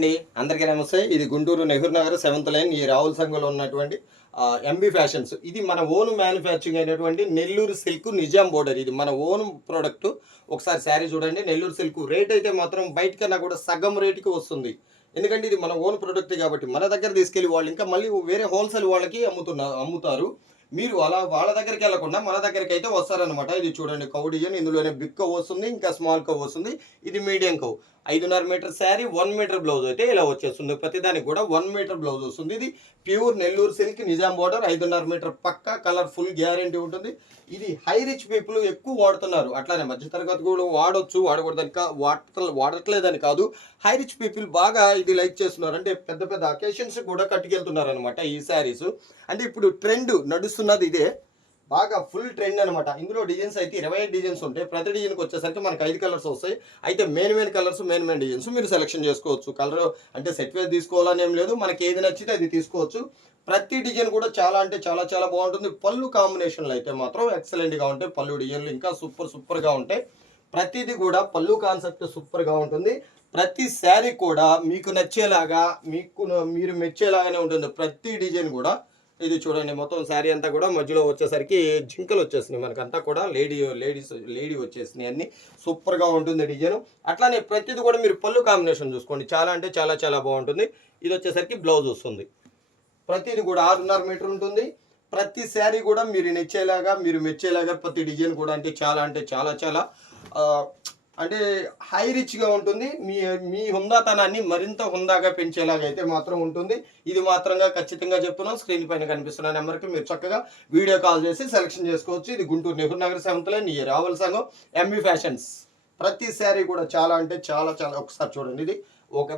అండి అందరికీ నమస్తే. ఇది గుంటూరు నెహ్రూ నగర్ 7th లైన్ ఈ రావుల సంఘంలో ఉన్నటువంటి ఎంబీ ఫ్యాషన్స్. ఇది మన ఓన్ మ్యానుఫ్యాక్చరింగ్ అయినటువంటి నెల్లూరు సిల్క్ నిజాం బోర్డర్. ఇది మన ఓన్ ప్రోడక్ట్. ఒకసారి శారీ చూడండి. నెల్లూరు సిల్క్ రేట్ అయితే మాత్రం బయట కన్నా కూడా సగం రేటుకి వస్తుంది. ఎందుకంటే ఇది మన ఓన్ ప్రొడక్ట్ కాబట్టి మన దగ్గర తీసుకెళ్ళి వాళ్ళు ఇంకా మళ్ళీ వేరే హోల్సేల్ వాళ్ళకి అమ్ముతారు. మీరు అలా వాళ్ళ దగ్గరికి వెళ్ళకుండా మన దగ్గరికి అయితే వస్తారనమాట. ఇది చూడండి, కౌ డిజైన్. ఇందులోనే బిగ్ కవ్ వస్తుంది, ఇంకా స్మాల్ కవ్ వస్తుంది. ఇది medium cow. 5.5 metre sari, 1 metre blouse అయితే ఇలా వచ్చేస్తుంది. ప్రతిదానికి కూడా 1 మీటర్ బ్లౌజ్ వస్తుంది. ఇది pure Nellore silk Nizam border. 5.5 metre పక్కా కలర్ ఫుల్ గ్యారంటీ ఉంటుంది. ఇది హై రిచ్ పీపుల్ ఎక్కువ వాడుతున్నారు. అట్లానే మధ్యతరగతి కూడా వాడొచ్చు, వాడకూడదని వాడట్లేదని కాదు. హై రిచ్ పీపుల్ బాగా ఇది లైక్ చేస్తున్నారు. అంటే పెద్ద పెద్ద అకేషన్స్ కూడా కట్టుకెళ్తున్నారు అనమాట ఈ శారీస్. అంటే ఇప్పుడు ట్రెండ్ నడుస్తున్నది ఇదే. బాగా ఫుల్ ట్రెండ్ అనమాట. ఇందులో డిజైన్స్ అయితే 25 డిజైన్స్ ఉంటాయి. ప్రతి డిజైన్కి వచ్చేసరికి మనకి 5 కలర్స్ వస్తాయి. అయితే మెయిన్ కలర్స్, మెయిన్ డిజైన్స్ మీరు సెలెక్షన్ చేసుకోవచ్చు. కలర్ అంటే సెట్ వైజ్ తీసుకోవాలని ఏం లేదు, మనకి ఏది నచ్చితే అది తీసుకోవచ్చు. ప్రతి డిజైన్ కూడా చాలా అంటే చాలా చాలా బాగుంటుంది. పళ్ళు కాంబినేషన్లు అయితే మాత్రం ఎక్సలెంట్గా ఉంటాయి. పళ్ళు డిజైన్లు ఇంకా సూపర్గా ఉంటాయి. ప్రతిదీ కూడా పళ్ళు కాన్సెప్ట్ సూపర్గా ఉంటుంది. ప్రతి శారీ కూడా మీకు నచ్చేలాగా, మీరు మెచ్చేలాగానే ఉంటుంది ప్రతి డిజైన్ కూడా. ఇది చూడండి, మొత్తం శారీ అంతా కూడా మధ్యలో వచ్చేసరికి జింకలు వచ్చేసినాయి. మనకంతా కూడా లేడీ వచ్చేసినాయి. అన్ని సూపర్గా ఉంటుంది డిజైన్. అట్లానే ప్రతిది కూడా మీరు పళ్ళు కాంబినేషన్ చూసుకోండి, చాలా అంటే చాలా చాలా బాగుంటుంది. ఇది వచ్చేసరికి బ్లౌజ్ వస్తుంది. ప్రతిది కూడా 6.5 మీటర్ ఉంటుంది. ప్రతి శారీ కూడా మీరు నచ్చేలాగా, మీరు మెచ్చేలాగా ప్రతి డిజైన్ కూడా అంటే చాలా చాలా అంటే హై రిచ్గా ఉంటుంది. మీ హుందాతనాన్ని మరింత హుందాగా పెంచేలాగా అయితే మాత్రం ఉంటుంది. ఇది మాత్రంగా ఖచ్చితంగా చెప్తున్నాం. స్క్రీన్ పైన కనిపిస్తున్న నెంబర్కి మీరు చక్కగా వీడియో కాల్ చేసి సెలెక్షన్ చేసుకోవచ్చు. ఇది గుంటూరు నెహ్రూ నగర్ 7th లైన్ ఈ రావుల సంఘం ఎంబీ ఫ్యాషన్స్. ప్రతి శారీ కూడా చాలా అంటే చాలా చాలా. ఒకసారి చూడండి, ఇది ఒక